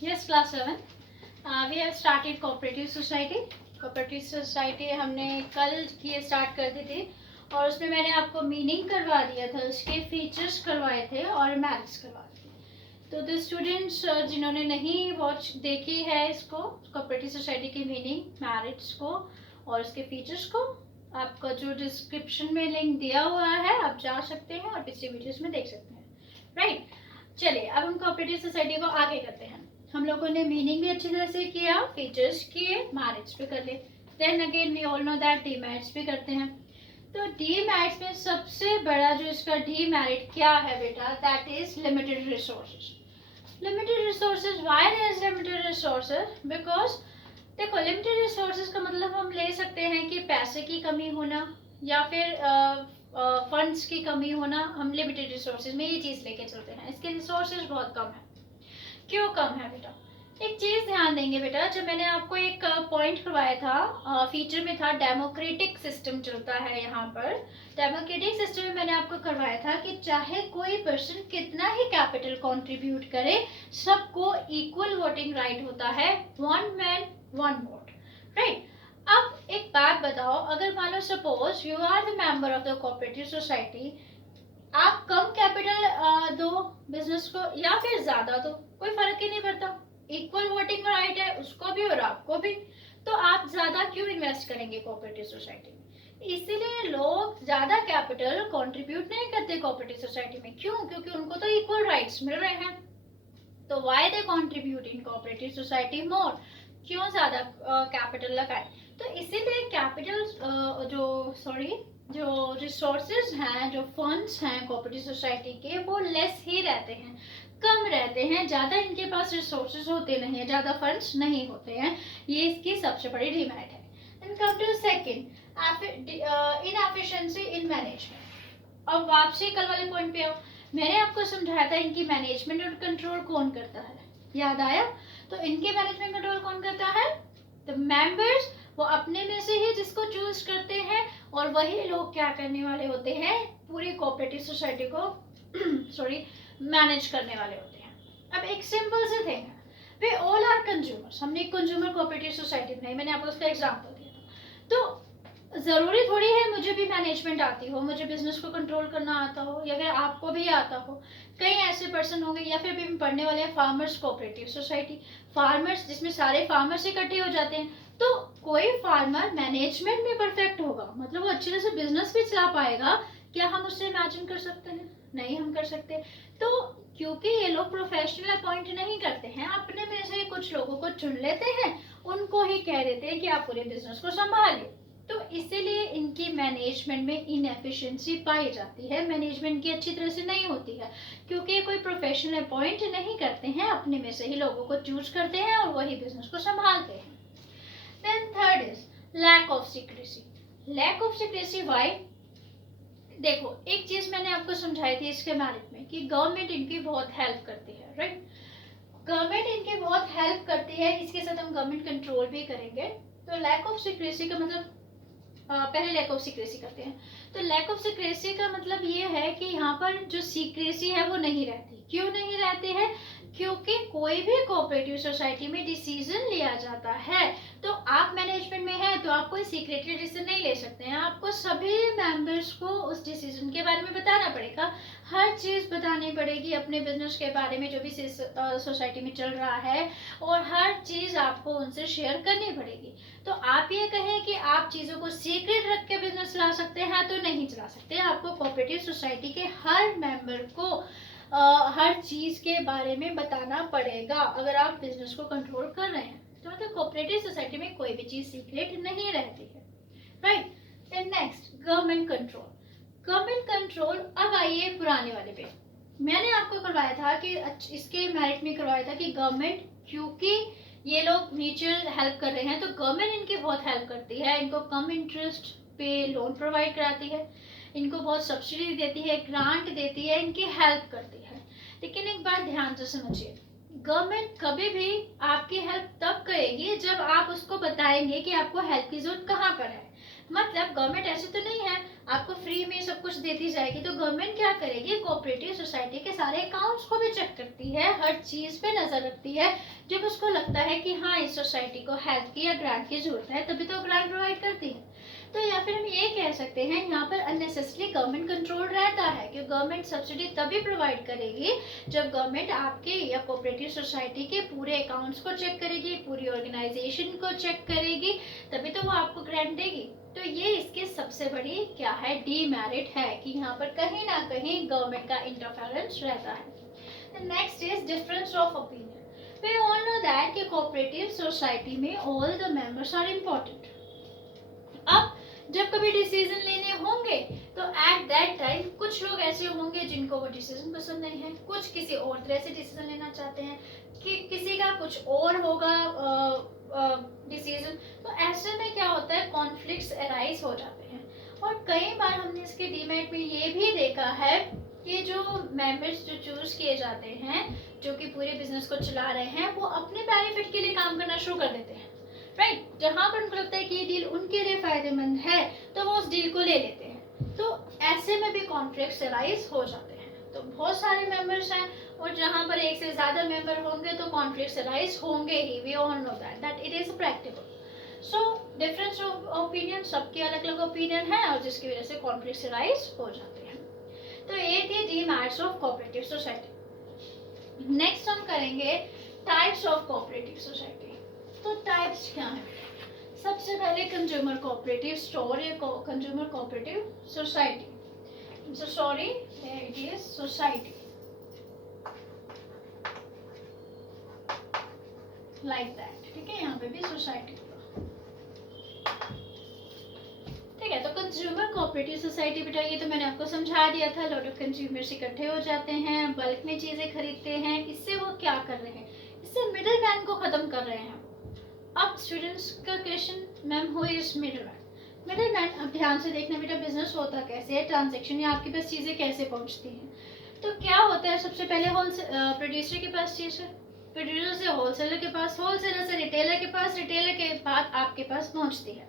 Yes, class 7. We have started cooperative society. Cooperative society हमने कल की स्टार्ट कर दी थी और उसमें मैंने आपको मीनिंग करवा दिया था, उसके फीचर्स करवाए थे और मैथ्स करवाए थे। तो द स्टूडेंट्स जिन्होंने नहीं वॉच देखी है इसको, कोऑपरेटिव सोसाइटी की मीनिंग, मैरिट्स को और उसके फीचर्स को, आपका जो डिस्क्रिप्शन में लिंक दिया हुआ है आप जा सकते हैं और पिछले वीडियोस में देख सकते हैं। राइट, चलिए अब हम कोऑपरेटिव सोसाइटी को आगे करते हैं। हम लोगों ने मीनिंग भी अच्छी तरह से किया, फीचर्स किए, मैरिट्स भी कर ले। Then again we all know that demerits भी करते हैं। तो डीमेरिट्स में सबसे बड़ा जो इसका डीमेरिट क्या है बेटा, that is limited resources. Limited resources, why there is limited resources? Because देखो, लिमिटेड रिसोर्सेज का मतलब हम ले सकते हैं कि पैसे की कमी होना या फिर फंड्स की कमी होना। हम लिमिटेड रिसोर्सेज में ये चीज़ लेके चलते हैं, इसके रिसोर्सेज बहुत कम है। क्यों कम है बेटा? एक चीज ध्यान देंगे बेटा, जब मैंने आपको एक पॉइंट करवाया था, फीचर में था डेमोक्रेटिक सिस्टम चलता है यहाँ पर। डेमोक्रेटिक सिस्टम में मैंने आपको करवाया था कि चाहे कोई पर्सन कितना ही कैपिटल कंट्रीब्यूट करे, सबको इक्वल वोटिंग राइट होता है, one man one vote. Right, अब एक बात बताओ, अगर मान लो suppose you are the member of the cooperative society, आप कम कैपिटल दो बिजनेस को या फिर ज्यादा दो, कोई फर्क ही नहीं पड़ता, इक्वल वोटिंग राइट है उसको भी और आपको भी। तो आप ज्यादा क्यों इन्वेस्ट करेंगे कोऑपरेटिव सोसाइटी में? इसीलिए लोग ज्यादा कैपिटल कंट्रीब्यूट नहीं करते कोऑपरेटिव सोसाइटी में। क्यों? क्योंकि उनको तो इक्वल राइट्स मिल रहे हैं। तो why they contribute in cooperative society more? क्यों ज्यादा कैपिटल लगाए? तो इसीलिए कैपिटल जो रिसोर्सेज हैं, जो फंड्स हैं कोऑपरेटिव सोसाइटी के, वो लेस ही रहते हैं, कम रहते हैं, ज़्यादा इनके पास रिसोर्सेज होते नहीं है, ज़्यादा फंड्स नहीं होते हैं। ये इसकी सबसे बड़ी डिमेरिट है। Then come to second, inefficiency in management. अब वापसी कल वाले पॉइंट पे आओ, मैंने आपको समझाया था इनकी मैनेजमेंट और कंट्रोल कौन करता है, याद आया? तो इनके मैनेजमेंट कंट्रोल कौन करता है? द मेंबर्स, वो अपने में से ही जिसको चूज करते हैं, और वही लोग क्या करने वाले होते हैं, पूरी कोऑपरेटिव सोसाइटी को सॉरी मैनेज करने वाले होते हैं। अब एक सिंपल से थिंग है, वे ऑल आर कंज्यूमर्स। हमने एक कंज्यूमर कोऑपरेटिव सोसाइटी बनाई, मैंने आपको उसका एग्जांपल दिया था। तो जरूरी थोड़ी है मुझे भी मैनेजमेंट आती हो, मुझे बिजनेस को कंट्रोल करना आता हो, या फिर आपको भी आता हो। कई ऐसे पर्सन होंगे, या फिर भी पढ़ने वाले हैं फार्मर्स कोऑपरेटिव सोसाइटी, फार्मर्स जिसमें सारे फार्मर्स इकट्ठे हो जाते हैं। तो कोई फार्मर मैनेजमेंट में परफेक्ट होगा, मतलब वो अच्छी तरह से बिजनेस भी चला पाएगा, क्या हम उससे इमेजिन कर सकते हैं? नहीं हम कर सकते। तो क्योंकि ये लोग प्रोफेशनल अपॉइंट नहीं करते हैं, अपने में से कुछ लोगों को चुन लेते हैं, उनको ही कह देते हैं कि आप पूरे बिजनेस को संभालिए। तो इसीलिए इनकी मैनेजमेंट में इनएफिशिएंसी पाई जाती है, मैनेजमेंट की अच्छी तरह से नहीं होती है, क्योंकि कोई प्रोफेशनल अपॉइंट नहीं करते हैं, अपने में से ही लोगों को चूज करते हैं और वही बिजनेस को संभालते हैं। Then third is lack of secrecy. Lack of secrecy why? देखो, एक चीज मैंने आपको समझाई थी इसके मैरिट में कि गवर्नमेंट इनकी बहुत हेल्प करती है। राइट, गवर्नमेंट इनकी बहुत हेल्प करती है, इसके साथ हम गवर्नमेंट कंट्रोल भी करेंगे। तो लैक ऑफ सीक्रेसी का मतलब, पहले लैक ऑफ सीक्रेसी करते हैं। तो लैक ऑफ सीक्रेसी का मतलब ये है कि यहाँ पर जो सीक्रेसी है वो नहीं रहती। क्यों नहीं रहती है? क्योंकि कोई भी कोऑपरेटिव सोसाइटी में डिसीजन लिया जाता है, तो आप मैनेजमेंट में हैं तो आप कोई सीक्रेटली डिसीजन नहीं ले सकते हैं, आपको सभी मेंबर्स को उस डिसीजन के बारे में बताना पड़ेगा, हर चीज़ बतानी पड़ेगी अपने बिजनेस के बारे में जो भी सोसाइटी में चल रहा है, और हर चीज़ आपको उनसे शेयर करनी पड़ेगी। तो आप ये कहें कि आप चीज़ों को सीक्रेट रख के बिजनेस चला सकते हैं, तो नहीं चला सकते। आपको कोऑपरेटिव सोसाइटी के हर मेंबर को हर चीज़ के बारे में बताना पड़ेगा अगर आप बिजनेस को कंट्रोल कर रहे हैं। तो मतलब कोऑपरेटिव सोसाइटी में कोई भी चीज़ सीक्रेट नहीं रहती है। Right, and next government control. Government control, अब आइए पुराने वाले पे। मैंने आपको करवाया था कि इसके मेरिट में करवाया था कि गवर्नमेंट, क्योंकि ये लोग म्यूचुअल हेल्प कर रहे हैं, तो गवर्नमेंट इनकी बहुत हेल्प करती है, इनको कम इंटरेस्ट पे लोन प्रोवाइड कराती है, इनको बहुत सब्सिडी देती है, ग्रांट देती है, इनकी हेल्प करती है। लेकिन एक बात ध्यान से समझिए, गवर्नमेंट कभी भी आपकी हेल्प तब करेगी जब आप उसको बताएंगे कि आपको हेल्प की जरूरत कहाँ पर है। मतलब गवर्नमेंट ऐसे तो नहीं है आपको फ्री में सब कुछ देती जाएगी, तो गवर्नमेंट क्या करेगी, कोऑपरेटिव सोसाइटी के सारे अकाउंट्स को भी चेक करती है, हर चीज पे नजर रखती है। जब उसको लगता है कि हाँ इस सोसाइटी को हेल्प की या ग्रांट की जरूरत है, तभी तो ग्रांट प्रोवाइड करती है। तो या फिर हम ये कह सकते हैं यहाँ पर अननेसेसरी गवर्नमेंट कंट्रोल रहता है कि गवर्नमेंट सब्सिडी तभी प्रोवाइड करेगी जब गवर्नमेंट आपके या कोऑपरेटिव सोसाइटी के पूरे अकाउंट्स को चेक करेगी, पूरी ऑर्गेनाइजेशन को चेक करेगी, तभी तो वो आपको ग्रांट देगी। तो ये इसकी सबसे बड़ी क्या है, डीमेरिट है कि यहाँ पर कहीं ना कहीं गवर्नमेंट का इंटरफेरेंस रहता है। Next is difference of opinion. We all know that कि कोऑपरेटिव सोसाइटी में all the members are important. अब जब कभी डिसीजन लेने होंगे तो एट दैट टाइम कुछ लोग ऐसे होंगे जिनको वो डिसीजन पसंद नहीं है, कुछ किसी और तरह से डिसीजन लेना चाहते हैं, कि किसी का कुछ और होगा डिसीजन। तो ऐसे में क्या होता है, कॉन्फ्लिक्ट्स अराइज हो जाते हैं। और कई बार हमने इसके डीमेट में ये भी देखा है कि जो मेंबर्स जो चूज किए जाते हैं, जो कि पूरे बिजनेस को चला रहे हैं, वो अपने बेनिफिट के लिए काम करना शुरू कर देते हैं, राइट। जहां पर उनको लगता है कि ये डील उनके लिए फायदेमंद है तो वो उस डील को ले लेते हैं। तो ऐसे में भी कॉन्फ्लिक्ट्स अराइज हो जाते हैं। तो बहुत सारे मेंबर्स हैं और जहां पर एक से ज्यादा मेंबर होंगे तो कॉन्फ्लिक्ट्स अराइज होंगे ही। We all know that it is practical. So difference of opinion, सबके अलग अलग ओपिनियन है और जिसकी वजह से कॉन्फ्लिक्ट्स अराइज हो जाते हैं। तो ये थी demerits of cooperative society. Next हम करेंगे टाइप्स ऑफ कोऑपरेटिव सोसाइटी। तो टाइप्स क्या है, सबसे पहले कंज्यूमर कोऑपरेटिव स्टोर या consumer cooperative society. Sorry it is society like that, ठीक है, यहाँ पे भी सोसाइटी होगा, ठीक है। तो कंज्यूमर कोऑपरेटिव सोसाइटी बेटा ये तो मैंने आपको समझा दिया था। लॉट ऑफ कंज्यूमर्स इकट्ठे हो जाते हैं, बल्क में चीजें खरीदते हैं। इससे वो क्या कर रहे हैं, इससे मिडिल मैन को खत्म कर रहे हैं। अब स्टूडेंट्स का question, ma'am who is middle man? Middle man, अब ध्यान से देखना बेटा, बिजनेस होता कैसे है, ट्रांजैक्शन या आपके पास चीजें कैसे पहुंचती हैं। तो क्या होता है, सबसे पहले प्रोड्यूसर के पास चीज है, प्रोड्यूसर से होलसेलर के पास, होलसेलर से रिटेलर के पास, रिटेलर के बाद आपके पास पहुंचती है।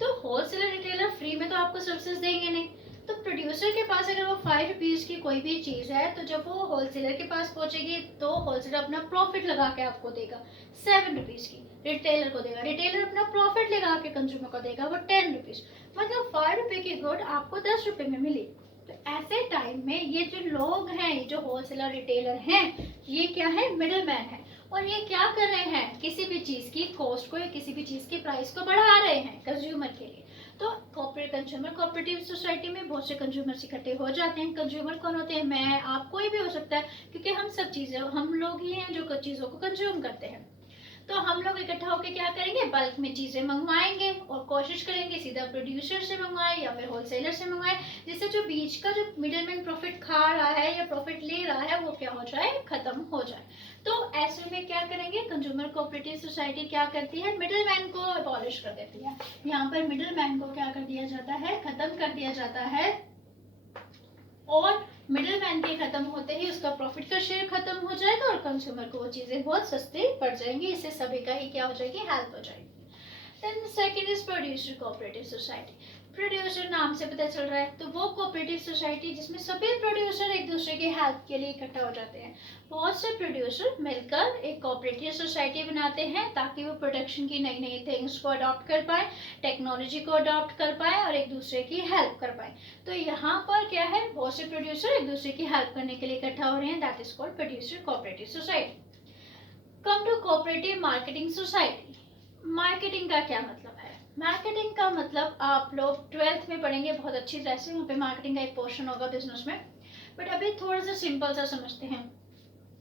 तो होलसेलर रिटेलर फ्री में तो आपको सर्विसेज देंगे नहीं। तो प्रोड्यूसर के पास अगर वो 5 रुपीज की कोई भी चीज है, तो जब वो होलसेलर के पास पहुंचेगी तो होलसेलर अपना प्रॉफिट लगा के आपको देगा 7 रुपीज की, रिटेलर को देगा, रिटेलर अपना प्रॉफिट लगा के कंज्यूमर को देगा वो 10 रुपीज। मतलब 5 रुपए की गुड आपको 10 रुपए में मिली। तो ऐसे टाइम में ये जो लोग हैं, ये जो होलसेलर रिटेलर हैं, ये क्या है, मिडिल मैन है। और ये क्या कर रहे हैं, किसी भी चीज की कॉस्ट को या किसी भी चीज के प्राइस को बढ़ा रहे हैं कंज्यूमर के लिए। तो कंज्यूमर कोऑपरेटिव सोसाइटी में बहुत से कंज्यूमर्स इकट्ठे हो जाते हैं। कंज्यूमर कौन होते हैं, मैं, आप, कोई भी हो सकता है, क्योंकि हम सब चीजें, हम लोग ही हैं जो चीजों को कंज्यूम करते हैं। तो हम लोग इकट्ठा होकर क्या करेंगे, बल्क में चीजें मंगवाएंगे और कोशिश करेंगे सीधा प्रोड्यूसर से मंगवाए या फिर होलसेलर से मंगवाए, जिससे जो बीच का जो मिडिलमैन प्रॉफिट खा रहा है या प्रॉफिट ले रहा है वो क्या हो जाए, खत्म हो जाए। तो ऐसे में क्या करेंगे, कंज्यूमर कोऑपरेटिव सोसाइटी क्या करती है, मिडिलमैन को अबॉलिश कर देती है। यहाँ पर मिडिलमैन को क्या कर दिया जाता है, खत्म कर दिया जाता है। और मिडिल मैन के खत्म होते ही उसका प्रॉफिट का शेयर खत्म हो जाएगा और कंज्यूमर को वो चीजें बहुत सस्ती पड़ जाएंगी। इससे सभी का ही क्या हो जाएगी, हेल्प हो जाएगी। Then second is producer cooperative society. Producer नाम से पता चल रहा है, तो वो कोऑपरेटिव सोसाइटी जिसमें सभी प्रोड्यूसर एक दूसरे के हेल्प के लिए इकट्ठा हो जाते हैं। बहुत से प्रोड्यूसर मिलकर एक कोऑपरेटिव सोसाइटी बनाते हैं ताकि वो प्रोडक्शन की नई नई थिंग्स को अडॉप्ट कर पाए, टेक्नोलॉजी को अडॉप्ट कर पाए और एक दूसरे की हेल्प कर पाए। तो यहाँ पर क्या है, बहुत से प्रोड्यूसर एक दूसरे की हेल्प करने के लिए इकट्ठा हो रहे हैं, that is called producer cooperative society. Come to cooperative marketing society. Marketing का क्या मतलब है, मार्केटिंग का मतलब आप लोग 12th में पढ़ेंगे बहुत अच्छी तरह से, वहाँ पे मार्केटिंग का एक पोर्शन होगा बिजनेस में। बट अभी थोड़ा सा सिंपल सा समझते हैं।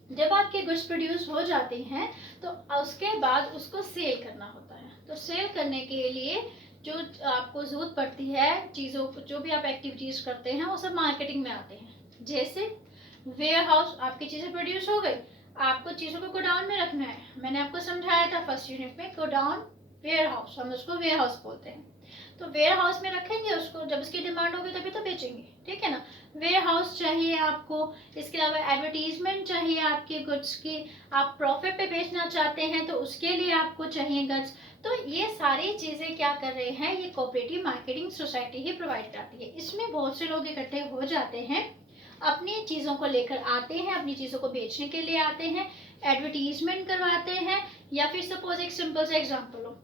जब आपके गुड्स प्रोड्यूस हो जाती हैं तो उसके बाद उसको सेल करना होता है। तो सेल करने के लिए जो आपको जरूरत पड़ती है चीज़ों, जो भी आप एक्टिविटीज करते हैं वो सब मार्केटिंग में आते हैं। जैसे वेयर हाउस, आपकी चीज़ें प्रोड्यूस हो गई, आपको चीज़ों को गोडाउन में रखना है। मैंने आपको समझाया था फर्स्ट यूनिट में, गोडाउन वेयर हाउस, हम उसको वेयर हाउस बोलते हैं। तो वेयर हाउस में रखेंगे उसको, जब उसकी डिमांड होगी तभी तो बेचेंगे, ठीक है ना। वेयर हाउस चाहिए आपको, इसके अलावा एडवर्टीजमेंट चाहिए आपके गुड्स की, आप प्रॉफिट पे बेचना चाहते हैं तो उसके लिए आपको चाहिए गुड्स। तो ये सारी चीज़ें क्या कर रहे हैं, ये कोऑपरेटिव मार्केटिंग सोसाइटी ही प्रोवाइड करती है। इसमें बहुत से लोग इकट्ठे हो जाते हैं, अपनी चीज़ों को लेकर आते हैं, अपनी चीज़ों को बेचने के लिए आते हैं, एडवर्टीजमेंट करवाते हैं। या फिर सपोज एक सिंपल सा एग्जांपल हो,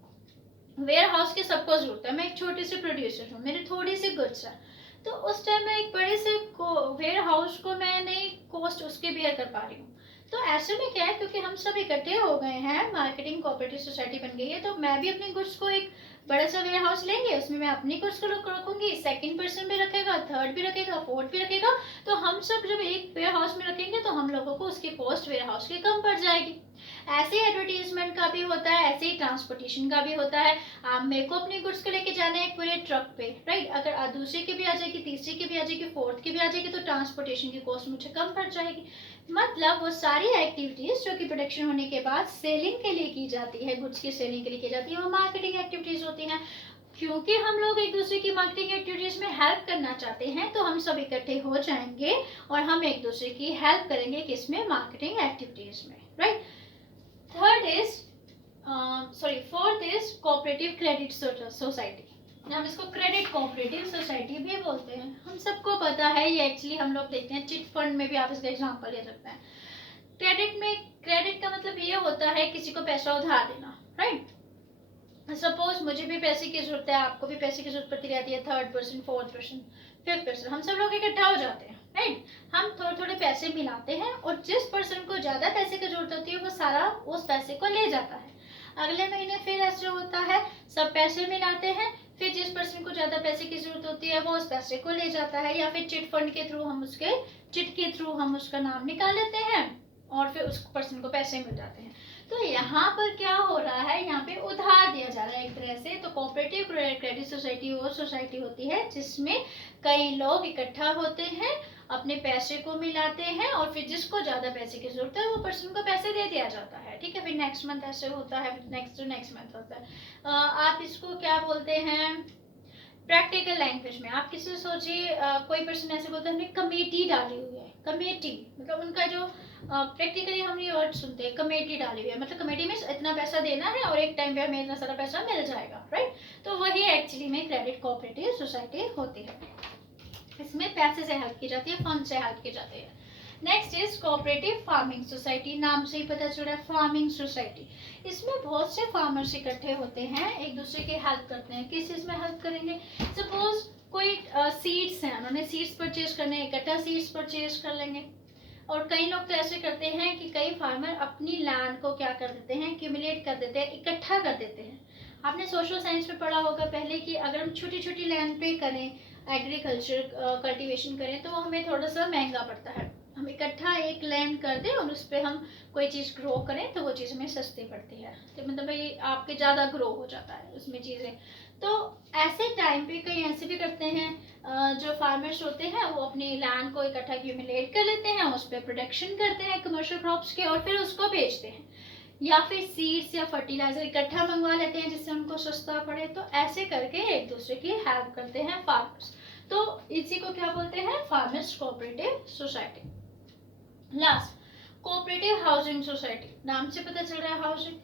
वेयर हाउस की सबको जरूरत है, मैं एक छोटी सी प्रोड्यूसर हूँ, मेरी थोड़ी सी गुड्स है, तो उस टाइम में एक बड़े से वेयर हाउस को मैं नहीं कॉस्ट उसके बेयर कर पा रही हूँ। तो ऐसे में क्या है, क्योंकि हम सब इकट्ठे हो गए हैं, मार्केटिंग कोऑपरेटिव सोसाइटी बन गई है, तो मैं भी अपनी गुड्स को एक बड़ा सा वेयर हाउस लेंगे, उसमें मैं अपनी गुड्स को रखूंगी, सेकंड पर्सन भी रखेगा, थर्ड भी रखेगा, फोर्थ भी रखेगा। तो हम सब जब एक वेयर हाउस में रखेंगे तो हम लोगों को उसकी कॉस्ट वेयर हाउस की कम पड़ जाएगी। ऐसे ही एडवर्टीजमेंट का भी होता है, ऐसे ही ट्रांसपोर्टेशन का भी होता है। आप मेरे को अपनी गुड्स को लेके जाना है एक पूरे ट्रक पे, राइट, अगर दूसरे की भी आ जाएगी, तीसरी की भी आ जाएगी, फोर्थ की भी आ जाएगी, तो ट्रांसपोर्टेशन की कॉस्ट मुझे कम पड़ जाएगी। मतलब वो सारी एक्टिविटीज जो कि प्रोडक्शन होने के बाद सेलिंग के लिए की जाती है, गुड्स की सेलिंग के लिए की जाती है, वो मार्केटिंग एक्टिविटीज होती हैं। क्योंकि हम लोग एक दूसरे की मार्केटिंग एक्टिविटीज में हेल्प करना चाहते हैं, तो हम सब इकट्ठे हो जाएंगे और हम एक दूसरे की हेल्प करेंगे, किसमें, मार्केटिंग एक्टिविटीज में, right. Third is fourth is cooperative credit society. हम इसको क्रेडिट कोऑपरेटिव सोसाइटी भी बोलते हैं। हम सबको पता है ये, एक्चुअली हम लोग देखते हैं चिट फंड में भी आप इसका एग्जांपल ले सकते हैं। क्रेडिट का मतलब ये होता है किसी को पैसा उधार देना, राइट। सपोज मुझे भी पैसे की जरूरत है, आपको भी पैसे की जरूरत पड़ती रहती है, third person, fourth person, fifth person, हम सब लोग इकट्ठा हो जाते हैं, राइट। हम थोड़े थोड़े पैसे मिलाते हैं और जिस पर्सन को ज्यादा पैसे की जरूरत होती है वो सारा उस पैसे को ले जाता है। अगले महीने फिर ऐसे होता है, सब पैसे मिलाते हैं, फिर जिस पर्सन को ज्यादा पैसे की जरूरत होती है वो उस पैसे को ले जाता है, या फिर चिट फंड के थ्रू हम उसके चिट के थ्रू हम उसका नाम निकाल लेते हैं और फिर उस पर्सन को पैसे मिल जाते हैं। तो यहाँ पर क्या हो रहा है, यहाँ पे उधार दिया जा रहा है एक तरह से। तो कोऑपरेटिव क्रेडिट सोसाइटी वो सोसाइटी होती है जिसमें कई लोग इकट्ठा होते हैं, अपने पैसे को मिलाते हैं और फिर जिसको ज्यादा पैसे की जरूरत है वो पर्सन को पैसे दे दिया जाता है, ठीक है। फिर नेक्स्ट मंथ ऐसे होता है, नेक्स्ट मंथ होता है। आप इसको क्या बोलते हैं प्रैक्टिकल लैंग्वेज में, आप किसी सोचिए कोई पर्सन ऐसे बोलता है हमने कमेटी डाली हुई है, कमेटी मतलब उनका जो प्रैक्टिकली हम ये वर्ड सुनते हैं, कमेटी डाली हुई है, मतलब कमेटी में इतना पैसा देना है और एक टाइम पे हमें इतना सारा पैसा मिल जाएगा, राइट। तो वही एक्चुअली में क्रेडिट कोऑपरेटिव सोसाइटी होती है। इसमें पैसे से हेल्प की जाती है, फंड से हेल्प की जाती है। Next is cooperative farming society. नाम से ही पता चल रहा है फार्मिंग सोसाइटी। इसमें बहुत से फार्मर्स इकट्ठे होते हैं, एक दूसरे की हेल्प करते हैं। किस चीज में हेल्प करेंगे, सपोज कोई सीड्स हैं, उन्होंने सीड्स परचेज करने, इकट्ठा सीड्स परचेज कर लेंगे। और कई लोग तो ऐसे करते हैं कि कई फार्मर अपनी लैंड को क्या कर देते हैं, एक्यूमुलेट कर देते हैं, इकट्ठा कर देते हैं। आपने सोशल साइंस में पढ़ा होगा पहले कि अगर हम छोटी छोटी लैंड पे करें, एग्रीकल्चर कल्टीवेशन करें, तो हमें थोड़ा सा महंगा पड़ता है। हम इकट्ठा एक लैंड कर दें और उस पर हम कोई चीज़ ग्रो करें तो वो चीज़ हमें सस्ती पड़ती है, तो मतलब भाई आपके ज़्यादा ग्रो हो जाता है उसमें चीज़ें। तो ऐसे टाइम पे कई ऐसे भी करते हैं जो फार्मर्स होते हैं वो अपनी लैंड को इकट्ठा एक्यूमुलेट कर लेते हैं, उस पर प्रोडक्शन करते हैं कमर्शियल क्रॉप्स के और फिर उसको बेचते हैं, या फिर सीड्स या फर्टिलाइजर इकट्ठा मंगवा लेते हैं जिससे उनको सस्ता पड़े। तो ऐसे करके एक दूसरे की हेल्प करते हैं फार्मर्स। तो इसी को क्या बोलते हैं, farmers cooperative society. Last, cooperative housing society. नाम से पता चल रहा है हाउसिंग,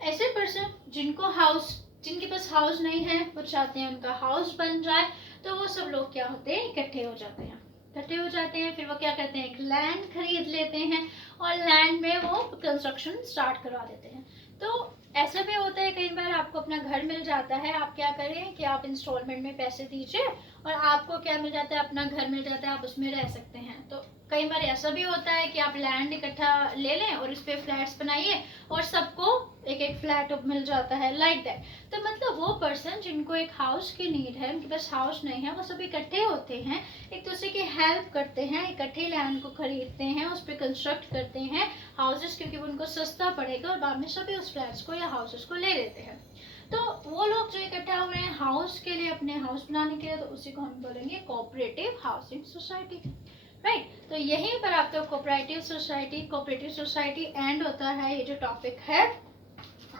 ऐसे पर्सन जिनके पास हाउस नहीं है, वो चाहते हैं उनका हाउस बन जाए, तो वो सब लोग क्या होते हैं, इकट्ठे हो जाते हैं। फिर वो क्या करते हैं, एक लैंड खरीद लेते हैं और लैंड में वो कंस्ट्रक्शन स्टार्ट करवा देते हैं। तो ऐसा भी होता है कई बार आपको अपना घर मिल जाता है, आप क्या करें कि आप इंस्टॉलमेंट में पैसे दीजिए और आपको क्या मिल जाता है, अपना घर मिल जाता है, आप उसमें रह सकते हैं। तो कई बार ऐसा भी होता है कि आप लैंड इकट्ठा ले लें और इस पे फ्लैट्स बनाइए और सबको एक एक फ्लैट मिल जाता है, लाइक दैट। तो मतलब वो पर्सन जिनको एक हाउस की नीड है, उनके पास हाउस नहीं है, वो सब इकट्ठे होते हैं, एक दूसरे की हेल्प करते हैं, इकट्ठे लैंड को खरीदते हैं, उस पर कंस्ट्रक्ट करते हैं हाउसेस, क्योंकि उनको सस्ता पड़ेगा और बाद में सभी उस फ्लैट्स को या हाउसेस को ले लेते हैं। तो वो लोग जो इकट्ठा हुए हैं हाउस के लिए, अपने हाउस बनाने के लिए, तो उसी को हम बोलेंगे कोऑपरेटिव हाउसिंग सोसाइटी, राइट। तो यहीं पर आपका कोऑपरेटिव सोसाइटी एंड होता है। ये जो टॉपिक है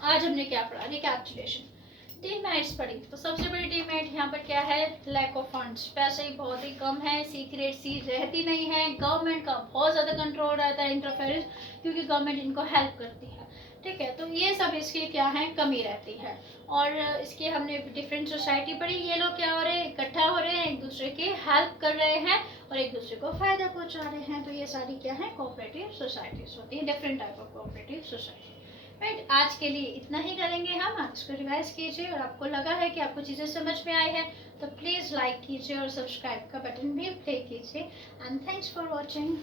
आज हमने क्या पढ़ा, रिकैपिचुलेशन। डीमेरिट्स पड़ी, तो सबसे बड़ी डीमेरिट यहाँ पर क्या है, लैक ऑफ फंड्स, पैसे ही बहुत ही कम है, सीक्रेसी रहती नहीं है, गवर्नमेंट का बहुत ज़्यादा कंट्रोल रहता है, इंटरफेरेंस, क्योंकि गवर्नमेंट इनको हेल्प करती है, ठीक है। तो ये सब इसकी क्या है, कमी रहती है। और इसके हमने डिफरेंट सोसाइटी पढ़ी, ये लोग क्या हो रहे हैं, इकट्ठा हो रहे हैं, एक दूसरे की हेल्प कर रहे हैं और एक दूसरे को फ़ायदा पहुंचा रहे हैं, तो ये सारी क्या है, कोऑपरेटिव सोसाइटीज़ होती हैं, different type of cooperative society. Right, आज के लिए इतना ही करेंगे हम। आप इसको रिवाइज कीजिए और आपको लगा है कि आपको चीज़ें समझ में आई है तो प्लीज़ लाइक कीजिए और सब्सक्राइब का बटन भी प्ले कीजिए। And thanks for watching.